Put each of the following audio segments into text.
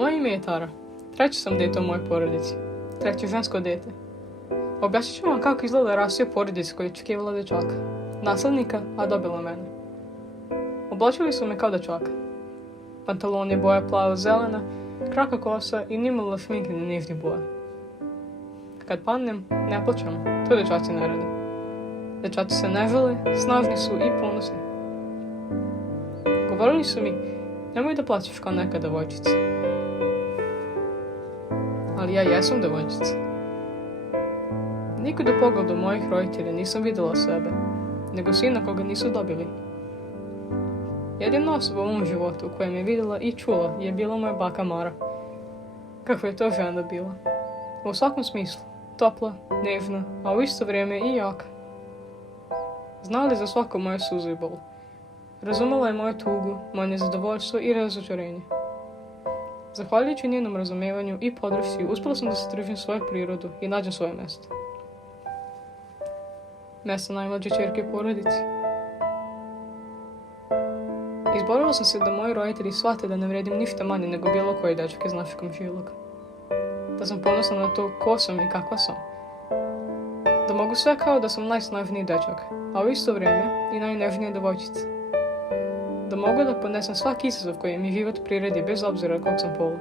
Moje ime je Tara. Treće sam dete u mojoj porodici. Treće žensko dete. Objasnit ću vam kako izgleda rasio porodici koja je očekivala dečaka. Naslednika, a dobila mene. Oblačili su me kao dečaka. Pantalon je boja plavo-zelena, kraka kosa i nimalo šminke na nižnjih boja. Kad padnem, ne plačem, to dečaci ne rade. Dečaci se ne žele, snažni su i ponosni. Govorili su mi, nemoj da plačeš kao neka devojčica. Ali ja jesam devojčica. Nikad u pogledu mojih roditelja nisam vidjela sebe, nego sina koga nisu dobili. Jedina osoba u mom životu koja me je vidjela i čula je bila moja baka Mara. Kakva je to žena bila. U svakom smislu, topla, nežna, a u isto vrijeme i jaka. Znala je za svaku moju suzu i bol. Razumela je moju tugu, moje nezadovoljstvo i razočarenje. Zahvaljujući njenom razumijevanju i podršci, uspjela sam da se držim svoju prirodu i nađem svoje mjesto. Mjesto najmlađe ćerke u porodici. Izborila sam se da moji roditelji shvate da ne vredim ništa manje nego bilo koji dečak iz našeg komšiluka. Da sam ponosna na to ko sam i kakva sam. Da mogu sve kao da sam najsnažniji dečak, a u isto vrijeme i najnežnija devojčica. Da mogu da podnesem svaki izazov koji mi život priredi bez obzira kog sam pola.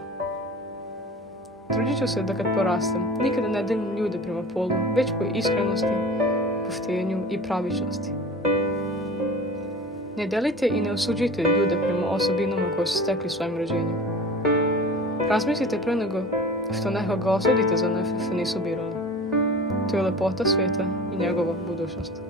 Trudit ću se da kad porastem, nikada ne delim ljude prema polu, već po iskrenosti, poštenju i pravičnosti. Ne delite i ne osuđujte ljude prema osobinama koje su stekli svojim rođenjem. Razmislite pre nego što nekoga osudite za nešto što nisu birali. To je lepota svijeta i njegova budućnost.